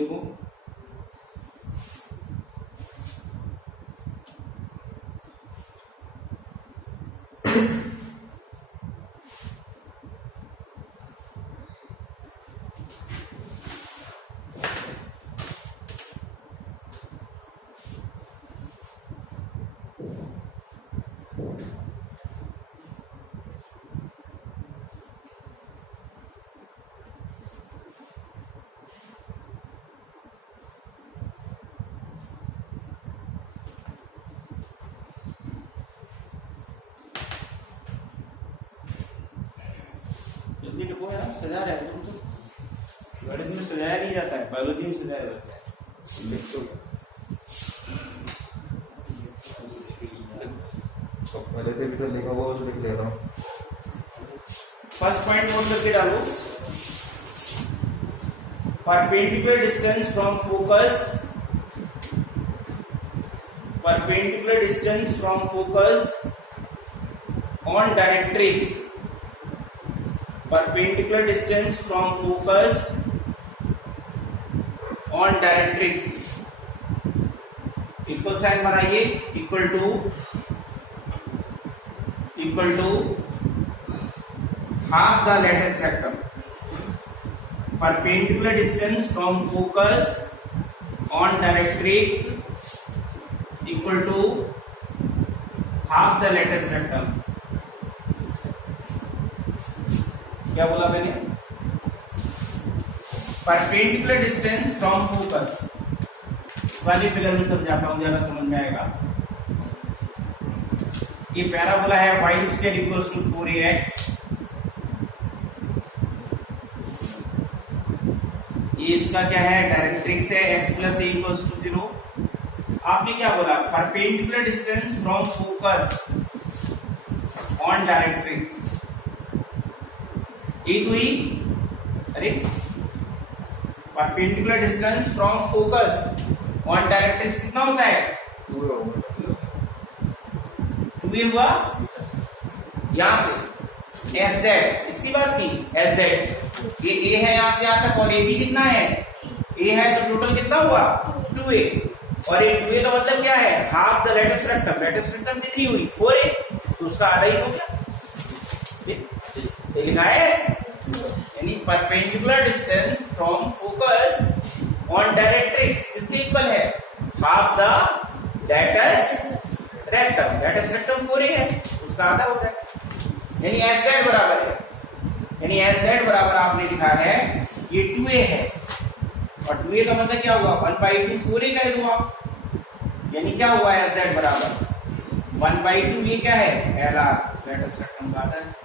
देखो जल्दी लिखो यार, सजा रहा है तुम तो। गणित में सजाया नहीं जाता है, बायोलॉजी में सजाया जाता है। लिखो पहले से भी सर लिखा हुआ लिख ले रहा हूँ। फर्स्ट पॉइंट नोट करके डालो। Perpendicular distance from focus, perpendicular distance from focus on directrix, perpendicular distance from focus on directrix, equal sign बनाइए, equal to half the latus rectum. Perpendicular distance from focus on directrix equal to half the latus rectum. क्या बोला मैंने? Perpendicular distance from focus, इस वाली figure में समझाता हूं, ज्यादा समझ में आएगा। ये पैराबोला है y square equals to 4ax, ये इसका क्या है? डायरेक्ट्रिक्स है, x plus a equals to 0। आपने क्या बोला? Perpendicular distance from focus on directrix, ये तो ही, अरे perpendicular distance from focus on directrix कितना होता है? 2a हुआ। यहां से एस जेड, इसकी बात की एस जेड, ये ए है यहां से यहां तक, और ए भी कितना है? ए है, तो टोटल कितना हुआ? 2a। और ये 2a का मतलब क्या है? Half the latus rectum. Latus rectum कितनी हुई? 4a, तो उसका आधा ही हो गया। सही लिखा है, यानी perpendicular distance from focus on directrix किसके इक्वल है? Half the latus rectum. Latus rectum 4a है, उसका आधा हो गया, यानी एस जेड बराबर है, यानी एस जेड बराबर आपने लिखा है ये 2a है, और 2a का मतलब क्या हुआ? 1/2 4a का हुआ, यानी क्या हुआ? एस जेड बराबर 1/2, ये क्या है? LR, लेटेस्ट रेक्टम का आधा है।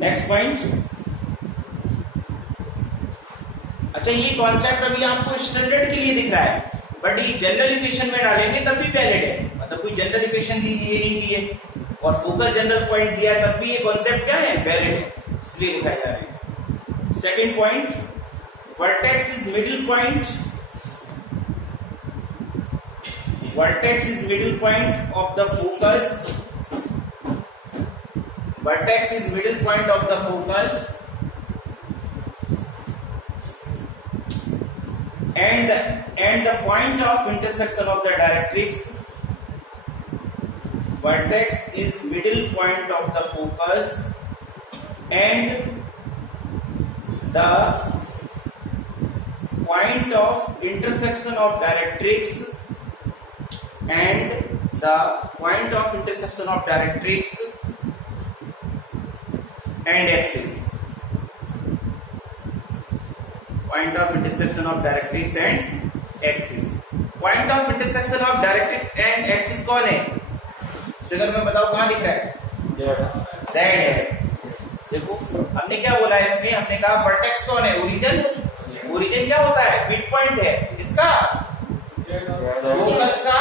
Next point. अच्छा, ये कॉन्सेप्ट अभी आपको स्टैंडर्ड के लिए दिख रहा है, बट ये जनरल इक्वेशन में डालेंगे तब भी वैलिड है। मतलब कोई जनरल इक्वेशन दी ये नहीं दी है और फोकल जनरल पॉइंट दिया तब भी ये कॉन्सेप्ट क्या है? वैलिड है, इसलिए लिखा जा रहा है। Second point, vertex is middle point, vertex is middle point of the focus, vertex is middle point of the focus and the point of intersection of the directrix. Vertex is middle point of the focus and the point of intersection of directrix and the point of intersection of directrix and axis, point of intersection of directrix and axis। point of intersection of directrix and axis कौन है? Figure में बताओ कहां दिख रहा है? Z है। देखो हमने क्या बोला इसमें? हमने कहा वर्टेक्स कौन है? ओरिजिन। ओरिजिन क्या होता है? मिड पॉइंट है किसका? फोकस का,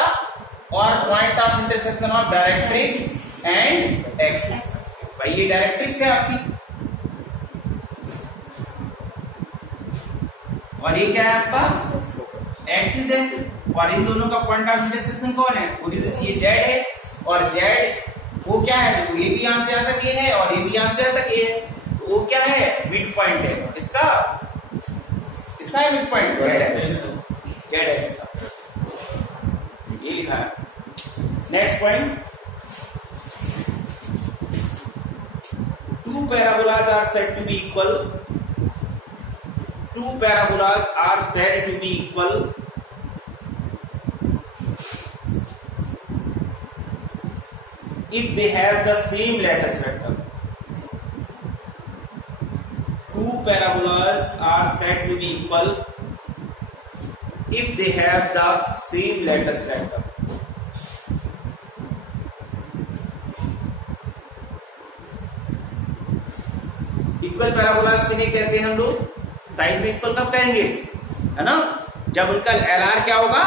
और point of intersection of directrix and axis. भाई ये डायरेक्ट्रिक्स है आपकी, और ये क्या है आपका? एक्सिस है, और इन दोनों का पॉइंट ऑफ इंटरसेक्शन कौन है? ये जेड है, और जेड वो क्या है? देखो ये भी यहां से यहां तक ये है, और ये भी यहां से यहां तक ये है, तो वो क्या है, मिड पॉइंट है इसका है मिड पॉइंट, जेड है इसका, ये लिखा है। Next point, two parabolas are said to be equal. Two parabolas are said to be equal if they have the same lattice vector. Two parabolas are said to be equal if they have the same lattice vector. Equal parabolas किन्हें कहते हैं हम लोग, side में equal कब कहेंगे, है ना, जब उनका एलआर क्या होगा,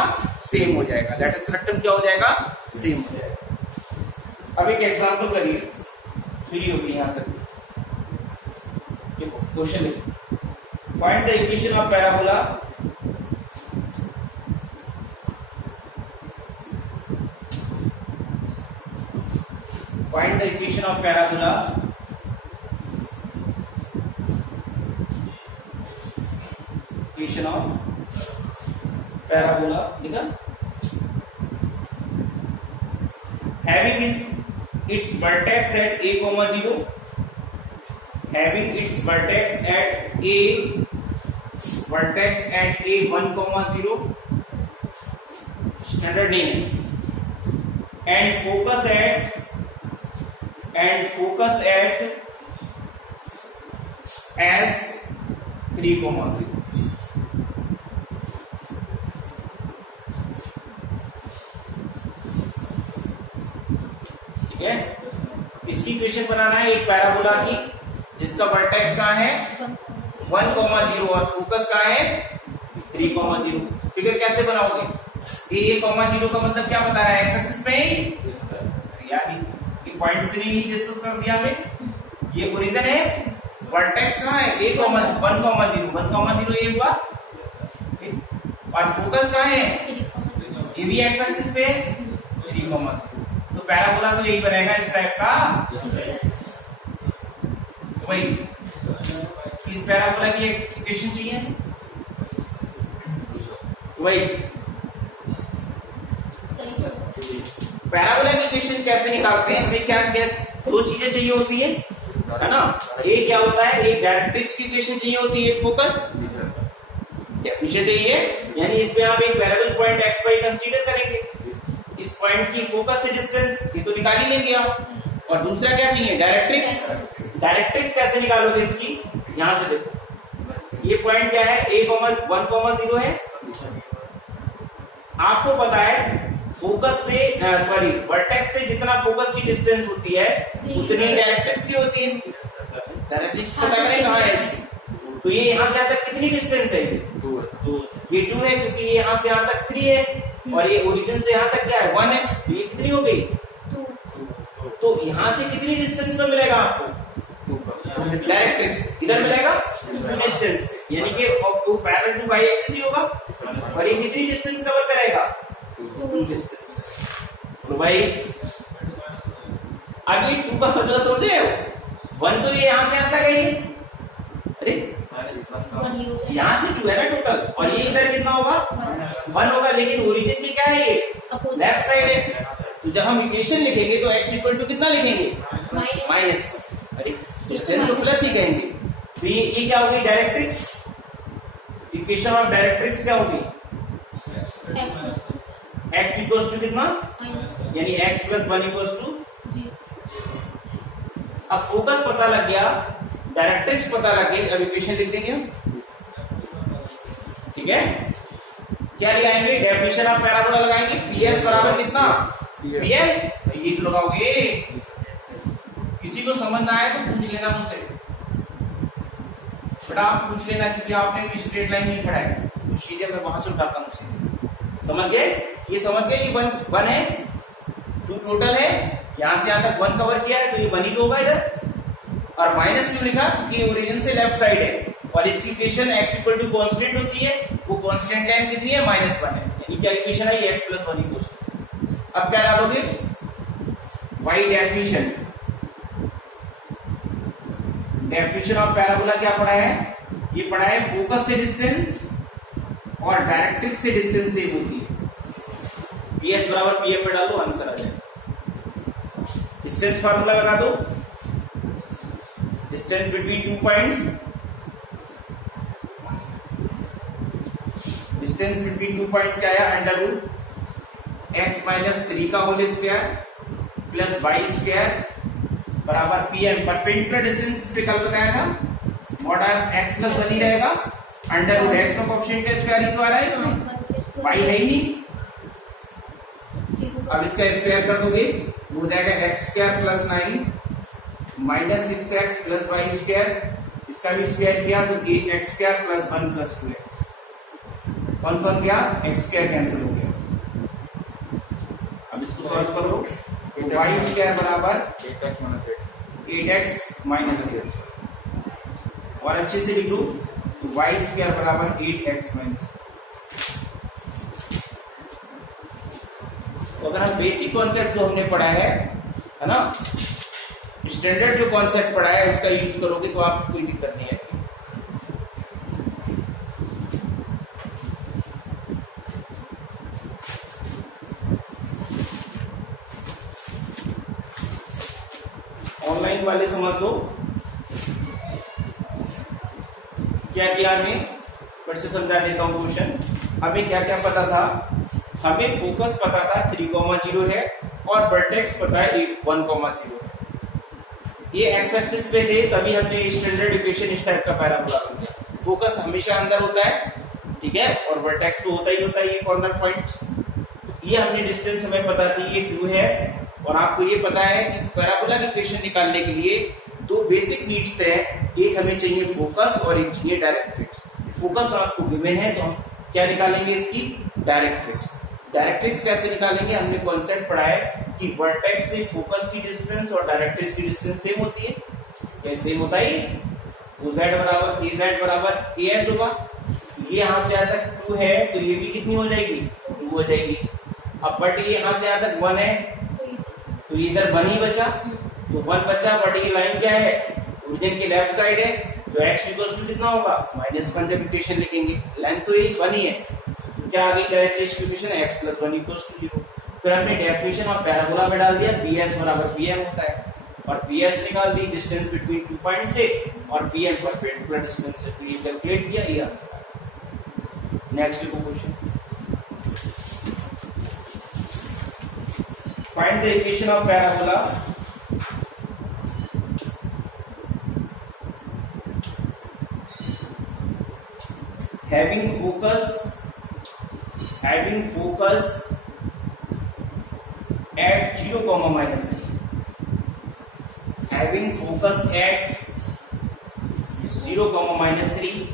सेम हो जाएगा, लैटिस रेक्टम क्या हो जाएगा, सेम हो जाएगा। अब एक एग्जांपल करिए, फ्री होगी यहां तक, देखो क्वेश्चन लिखो, find the equation of parabola equation of parabola लिखा, having its vertex at a comma 0, having its vertex at a 1 comma 0, standard name, and focus at as 3 comma 3। इसकी इक्वेशन बनाना है एक पैराबोला की जिसका वर्टेक्स कहाँ है 1,0 और फोकस कहाँ है 3,0। फिगर कैसे बनाओगे, a, 0 का मतलब क्या बता रहा है, एक्स एक्सिस पे यार ये पॉइंट से नहीं डिस्कस कर दिया हमें, ये ओरिजिन है, वर्टेक्स कहाँ है 1,0 ये हुआ, और फोकस कहाँ है, ये भी एक्स एक्सिस पे 3,0। तो पैराबोला तो यही बनेगा इस टाइप का, तो भाई इस पैराबोला की एक इक्वेशन चाहिए, तो भाई पैराबोला की इक्वेशन कैसे निकालते हैं, हमें क्या क्या दो चीजें चाहिए होती है ना, एक क्या होता है, एक डायरेक्ट्रिक्स की इक्वेशन चाहिए होती है, एक फोकस, डेफिनेशन यही है, यानी इस पे आप एक variable point X Y consider करेंगे, इस पॉइंट की फोकस से डिस्टेंस ये तो निकाल ही लेंगे आप, और दूसरा क्या चाहिए, डायरेक्ट्रिक्स कैसे निकालोगे इसकी, यहां से देखो ये पॉइंट क्या है, 1,0 है, आपको पता है फोकस से सॉरी वर्टेक्स से जितना फोकस की डिस्टेंस होती है उतनी डायरेक्ट्रिक्स की होती है, डायरेक्ट्रिक्स पता करें कहाँ है इसकी, तो ये यहाँ से यहाँ तक कितनी डिस्टेंस है, ये 2 है, क्योंकि ये यहाँ से यहाँ तक 3 है, और ये ओरिजिन से यहाँ तक क्या है 1 है, तो ये कितनी हो गई 2। तो यहाँ से कितनी डिस्टेंस में मिलेगा आपको, डायरेक्ट्रिक्स इधर मिलेगा डिस्टेंस, यानी कि वो पैरेलल टू वाई एक्सिस ही होगा, और ये कितनी डिस्टेंस कवर करेगा 2 डिस्टेंस। तो भाई अब ये 2 का मतलब समझ रहे हो, 1 तो ये यहाँ से आता गई, अरे यहाँ से 2 है ना टोटल, और ये इधर कितना होगा 1 होगा, लेकिन ओरिजिन की क्या है, ये लेफ्ट साइड है, तो जब हम इक्वेशन लिखेंगे तो x इक्वल टू कितना लिखेंगे माइनस, अरे डिस्टेंस तो प्लस ही कहेंगे, तो ये क्या होगी डायरेक्ट्रिक्स, इक्वेशन ऑफ डायरेक्ट्रिक्स क्या होगी, x इक्वल टू कितना, यानी x प्लस 1 इक्वल टू, अब फोकस पता लग गया, डायरेक्ट्रिक्स पता लग गई, अब इक्वेशन लिख देंगे, ठीक है, क्या लगाएंगे, डेफिनेशन ऑफ पैराबोला लगाएंगे, PS बराबर कितना PL, ये लगाओगे, किसी को समझ ना आए तो पूछ लेना मुझसे, बट आप पूछ लेना, क्योंकि आपने भी स्ट्रेट लाइन नहीं पढ़ा है, तो चीजें मैं वहां से उठाता हूँ, समझ गए, ये समझ गए, ये 1 है, 2 टोटल है, यहां से यहां तक 1 कवर किया है, तो ये 1 ही तो होगा इधर, और माइनस क्यों लिखा, क्योंकि ओरिजिन से लेफ्ट साइड है, और इसकी equation x equal to constant होती है, वो कांस्टेंट टाइम कितनी है -1 है, यानी क्या इक्वेशन है x प्लस 1 इक्वल टू, अब क्या डालोगे y definition definition of parabola क्या पढ़ा है? ये पढ़ा है फोकस से डिस्टेंस और डायरेक्ट्रिक्स से डिस्टेंस सेम होती है। PS बराबर PM में डालो, आंसर आ जाएगा। डिस्टेंस फार्मूला लगा दो, distance between 2 points, distance between 2 points क्या आया? अंडर रूट x माइनस 3 का whole square plus y square बराबर PM। परपेंडिकुलर डिस्टेंस पे कल बताया था मॉड x प्लस 1 ही रहेगा, अंडर रूट x का कोएफिशिएंट का स्क्वायर ही तो आ रहा है इसमें, y है ही नहीं। अब इसका स्क्वायर कर दोगे तो हो जाएगा x square plus 9 minus 6x plus y square, इसका भी स्क्वायर किया तो x square plus 1 plus 2x। कौन कौन गया? x स्क्वायर कैंसिल हो गया। अब इसको सॉल्व करो तो y स्क्वायर बराबर 8x माइनस 8 और अच्छे से लिख लो तो y स्क्वायर बराबर 8x माइनस। तो अगर हम बेसिक कॉन्सेप्ट जो हमने पढ़ा है ना, स्टैंडर्ड जो कॉन्सेप्ट पढ़ा है उसका यूज करोगे तो आपको कोई दिक्कत नहीं आएगी। ऑनलाइन वाले समझ लो क्या किया हमने, फिर से समझा देता हूं क्वेश्चन। हमें क्या क्या पता था? हमें फोकस पता था 3,0 है और वर्टेक्स पता है 1,0 है। ये एक्स एक्सिस पे थे तभी हमने स्टैंडर्ड इक्वेशन इस टाइप का पैराबोला बन गया। फोकस हमेशा अंदर होता है, ठीक है, और वर्टेक्स तो होता ही होता है ये कॉर्नर पॉइंट्स। ये हमने डिस्टेंस हमें पता थी ये 2 है, और आपको ये पता है कि पैराबोला की इक्वेशन निकालने के लिए 2 बेसिक नीड्स है, एक हमें चाहिए फोकस और एक चाहिए डायरेक्ट्रिक्स। फोकस आपको गिवन है तो हम क्या निकालेंगे? इसकी डायरेक्ट्रिक्स। डायरेक्ट्रिक्स कैसे निकालेंगे? हमने कॉन्सेप्ट पढ़ा है कि वर्टेक्स से फोकस की डिस्टेंस और डायरेक्ट्रिक्स की डिस्टेंस सेम होती है। क्या सेम होता है? OZ बराबर AZ बराबर AS होगा। ये यहां से यहां तक 2 है तो ये भी कितनी हो जाएगी? 2 हो जाएगी। अब बट ये यहां से यहां तक 1 है तो इधर 1 ही बचा, तो 1 बचा। बट ये लाइन क्या है? ओरिजिन की लेफ्ट साइड है, तो x इक्वल्स टू कितना होगा? -1 जब इक्वेशन लिखेंगे। लाइन तो यही 1 ही है, तो क्या आ गई डायरेक्ट्रिक्स इक्वेशन? x + 1 = 0। फिर हमने डेफिनेशन ऑफ पैराबोला में डाल दिया, BS बराबर PM होता है, और BS निकाल दी डिस्टेंस बिटवीन 2 पॉइंट से, और PM परपेंडिकुलर डिस्टेंस से, तो ये कैलकुलेट किया, ये आंसर आ गया। Next question, find the equation of parabola having focus at 0, -3, having focus at 0, -3,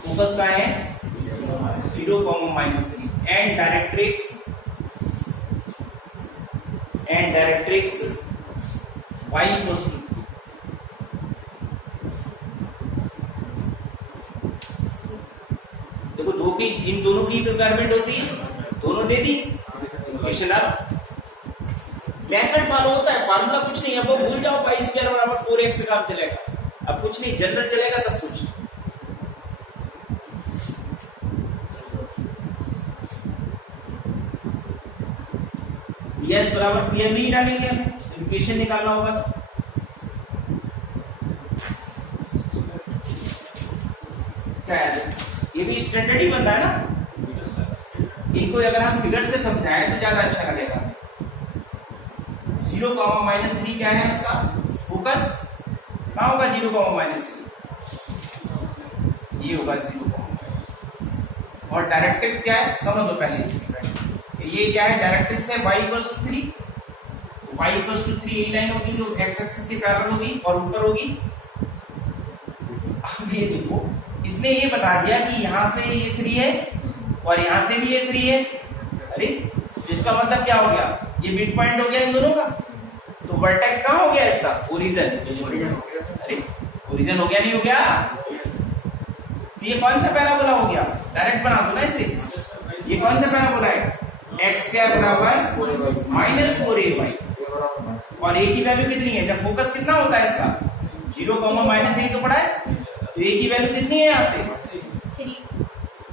focus का है 0, -3, एंड डायरेक्ट्रिक्स y = 3। देखो दो की, इन दोनों की रिक्वायरमेंट होती है, दोनों दे दी। क्वेश्चन अब मेथड फॉलो होता है, फार्मूला कुछ नहीं है, वो भूल जाओ। y² बराबर 4x से काम चलेगा, अब कुछ नहीं, जनरल चलेगा सब कुछ। BS बराबर PM ही डालेंगे हमें, इक्वेशन निकालना होगा तो। क्या है? ये भी स्टैंडर्ड ही बन रहा है ना। इनको अगर हम फिगर से समझाएं तो ज्यादा अच्छा लगेगा। 0, -3 क्या है उसका फोकस? कहाँ होगा 0, -3? ये होगा 0, और डायरेक्ट्रिक्स क्या है समझ लो पहले। ये क्या है? डायरेक्ट्रिक्स है y = 3। y = 3 यही लाइन होगी जो x एक्सिस के पैरेलल होगी और ऊपर होगी। अब ये देखो, इसने ये बता दिया कि यहां से ये 3 है और यहां से भी ये 3 है। अरे इसका मतलब क्या हो गया? ये मिड पॉइंट हो गया इन दोनों का। तो वर्टेक्स कहां हो गया इसका? ओरिजिन। अरे ओरिजिन हो गया नहीं हो गया? तो ये कौन सा पैराबोला हो गया? डायरेक्ट बना दो ना इसे। ये कौन सा पैराबोला है? x² बराबर -4ay और ए की वैल्यू कितनी है, जब फोकस कितना होता है इसका 0, -a तो पड़ा है, तो ए की वैल्यू कितनी है यहाँ से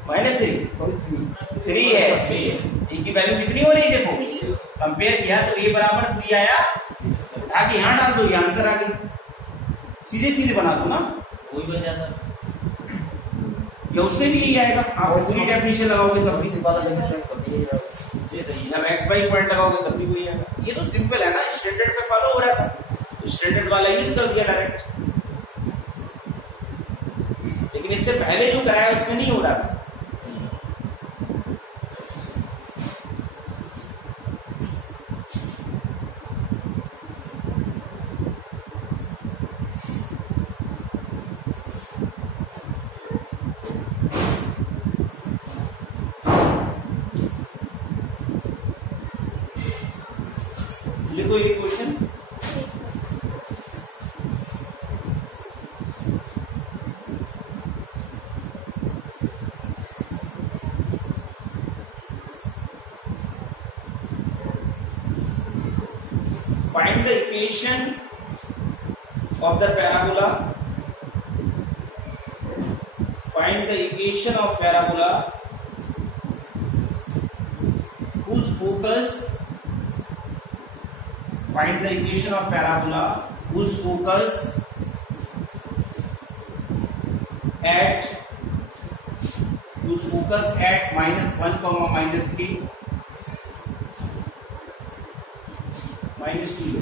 -3 है। ए की वैल्यू कितनी हो रही है, देखो कंपेयर किया तो ए बराबर 3 आया, उठा के यहाँ डाल दो, ये आंसर आ गई, सीधे सीधे बना दो ना, वही बन जाता। या उससे भी यही आएगा, आप पूरी डेफिनेशन लगाओगे तब भी, जब एक्स वाई पॉइंट लगाओगे तब भी वही आएगा। ये तो सिंपल है ना, स्टैंडर्ड पे फॉलो हो रहा था, तो स्टैंडर्ड वाला यूज कर दिया डायरेक्ट, लेकिन इससे पहले जो कराया उसमें नहीं हो रहा था। लिखो ये question, find the equation of the parabola, find the equation of parabola whose focus, find the equation of parabola whose focus at -1, -3, -2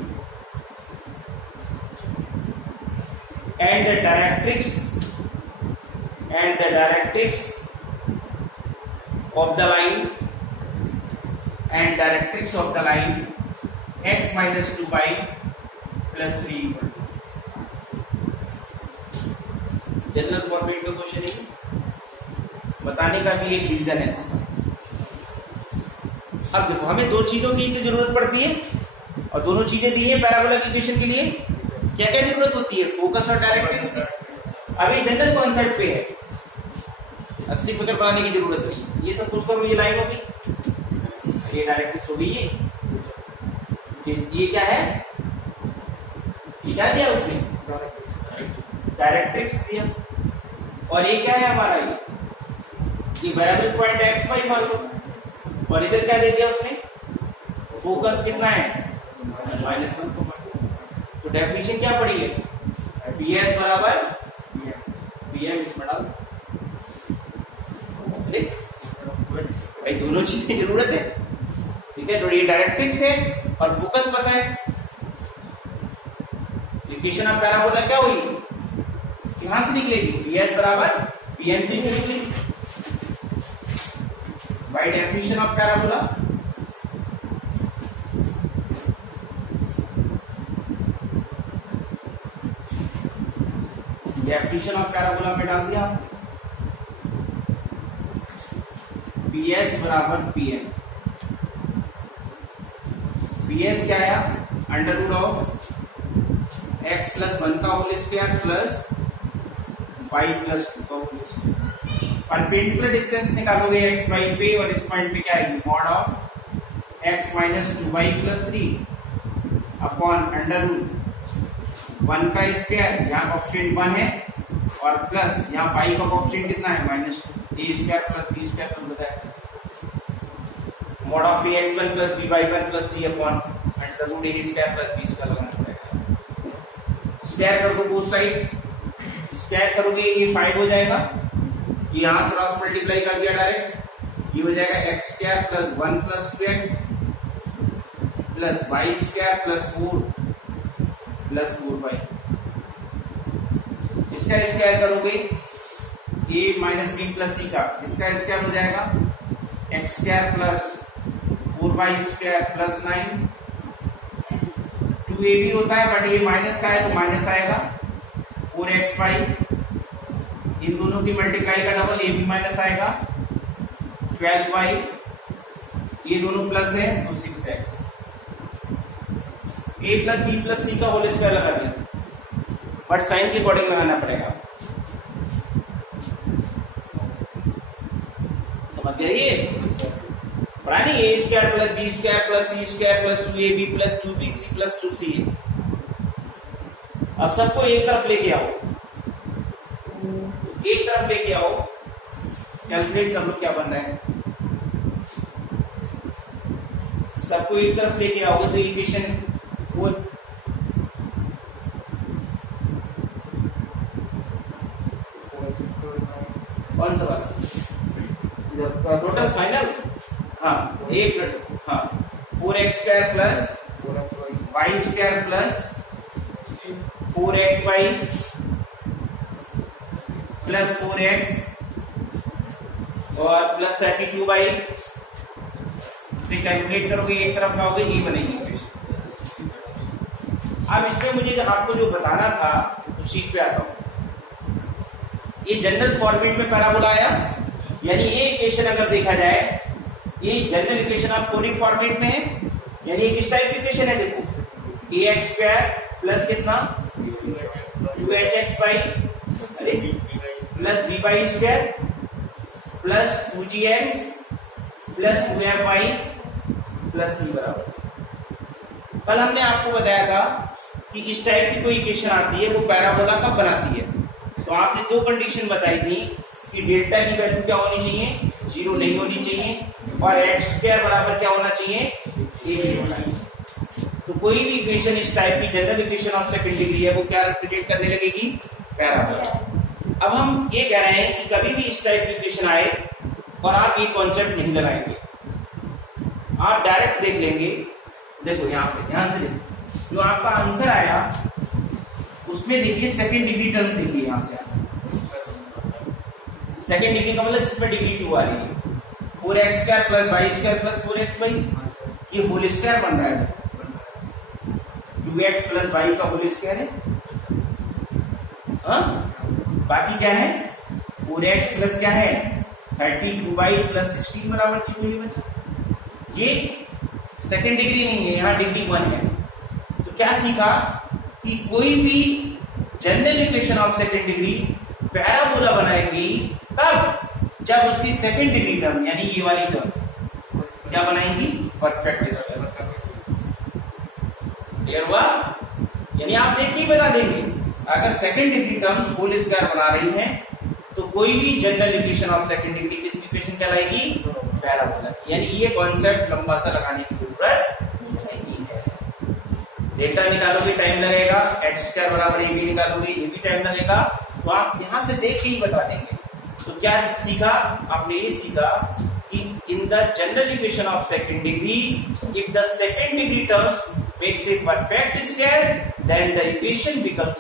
and the directrix of the line x -2y + 3 general format का question है, बताने का भी एक reason है इसका। अब देखो हमें दो चीजों की तो जरूरत पड़ती है, और दोनों चीजें दी है पैराबोला की इक्वेशन के लिए, क्या क्या जरूरत होती है, फोकस और डायरेक्ट्रिक्स की। अभी जनरल कॉन्सेप्ट पे है, असली फिगर बनाने की जरूरत नहीं, ये सब कुछ करो, ये लाइन होगी, ये डायरेक्ट्रिक्स होगी, ये क्या है, ये क्या दिया उसने, डायरेक्ट्रिक्स दिया, और ये क्या है हमारा, ये वेरिएबल पॉइंट एक्स वाई मान लो, और इधर क्या दे दिया उसने, फोकस कितना है -1, तो डेफिनेशन क्या पड़ी है, PS बराबर PM, इसमें डाल भाई, दोनों चीजें जरूरत है, ठीक है। तो ये डायरेक्ट्रिक्स है और फोकस पता है, इक्वेशन ऑफ पैराबोला क्या हुई, यहां से निकलेगी, PS बराबर PM से निकलेगी by definition of parabola. Definition of parabola में डाल दिया आपने, PS बराबर PM, PS क्या आया, √(x + 1 का होल स्क्वायर + y + 2 का होल स्क्वायर। परपेंडिकुलर डिस्टेंस निकालोगे x y पे, और इस पॉइंट पे क्या आएगी, mod of x - 2y + 3 upon √1 का स्क्वायर, यहाँ कॉन्स्टेंट 1 है, और प्लस यहाँ y का कॉन्स्टेंट कितना है, -2, a² + b² तो बताया, mod of ax1 + by1 + c upon √a² + b² लगाना पड़ेगा। स्क्वायर कर दो बोथ साइड, स्क्वायर करोगे ये 5 हो जाएगा, ये यहाँ क्रॉस मल्टीप्लाई कर दिया डायरेक्ट, ये हो जाएगा x² + 1 + 2x + y² + 4 + 4y। इसका स्क्वायर करोगे a - b + c का, इसका स्क्वायर हो जाएगा x² + 4y² + 9, 2ab होता है बट ये माइनस का है तो माइनस आएगा, 4xy, इन दोनों की मल्टीप्लाई का डबल, ये भी माइनस आएगा, 12y, ये दोनों प्लस है तो 6x, a + b + c का होल स्क्वायर लगा दिया, बट साइन के अकॉर्डिंग लगाना पड़ेगा, समझ गए ये, पढ़ा नहीं, A square plus B square plus C square plus 2ab plus 2bc plus 2ca। अब सबको एक तरफ लेके आओ, एक तरफ लेके आओ, कैलकुलेट कर लो क्या बन रहा है। सबको एक तरफ लेके आओगे तो इक्वेशन है 4। कौन सा वाला? टोटल फाइनल, हाँ एक मिनट, हाँ 4x² plus y² plus 4xy plus 4x और प्लस 32y से कैलकुलेट करोगे, एक तरफ लाओगे, ये बनेगी। अब इसमें मुझे आपको जो बताना था उस चीज पे आता हूं। ये जनरल फॉर्मेट में पैराबोला आया, यानी ये इक्वेशन अगर देखा जाए, ये जनरल इक्वेशन आप कोनिक फॉर्मेट में है, यानी ये किस टाइप की इक्वेशन है? देखो ax² प्लस कितना 2hx अरे plus by² plus 2gx plus 2fy plus c बराबर। कल हमने आपको बताया था कि इस टाइप की कोई इक्वेशन आती है वो पैराबोला कब बनाती है, तो आपने दो कंडीशन बताई थी कि डेल्टा की वैल्यू क्या होनी चाहिए, 0 नहीं होनी चाहिए, और x² बराबर क्या होना चाहिए, a भी होना चाहिए। तो कोई भी इक्वेशन इस टाइप की general equation of second degree है वो क्या रिप्रेजेंट करने लगेगी, पैराबोला। अब हम ये कह रहे हैं कि कभी भी इस टाइप की इक्वेशन आए और आप ये कॉन्सेप्ट नहीं लगाएंगे, आप डायरेक्ट देख लेंगे। देखो यहाँ पे ध्यान से देखो, जो आपका आंसर आया उसमें देखिए सेकंड डिग्री टर्म देखिए, यहां से सेकंड डिग्री का मतलब जिसमें डिग्री 2 आ रही है, 4x² plus y² plus 4xy, ये होल स्क्वायर बन रहा है, 2x प्लस y का होल स्क्वायर है। बाकी क्या है, 4x प्लस क्या है 32y प्लस 16 बराबर की हुई बच्चा। ये सेकंड डिग्री नहीं है, यहाँ डिग्री 1 है। तो क्या सीखा कि कोई भी general equation of second degree parabola बनाएंगी तब जब उसकी सेकंड डिग्री टर्म यानी ये वाली टर्म क्या बनाएंगी, परफेक्ट स्क्वायर। क्लियर हुआ? यानी आप देख के बता देंगे, अगर second degree terms whole square बना रही हैं तो कोई भी general equation of second degree किस इक्वेशन कहलाएगी, पैराबोला। यानी ये कॉन्सेप्ट लंबा सा लगाने की जरूरत नहीं है। डेल्टा निकालोगे टाइम लगेगा, x² बराबर a भी निकालोगे ये भी टाइम लगेगा, तो आप यहां से देख के ही बता देंगे। तो क्या सीखा आपने, ये सीखा कि in the general equation of second degree if the second degree terms makes a perfect square then the equation becomes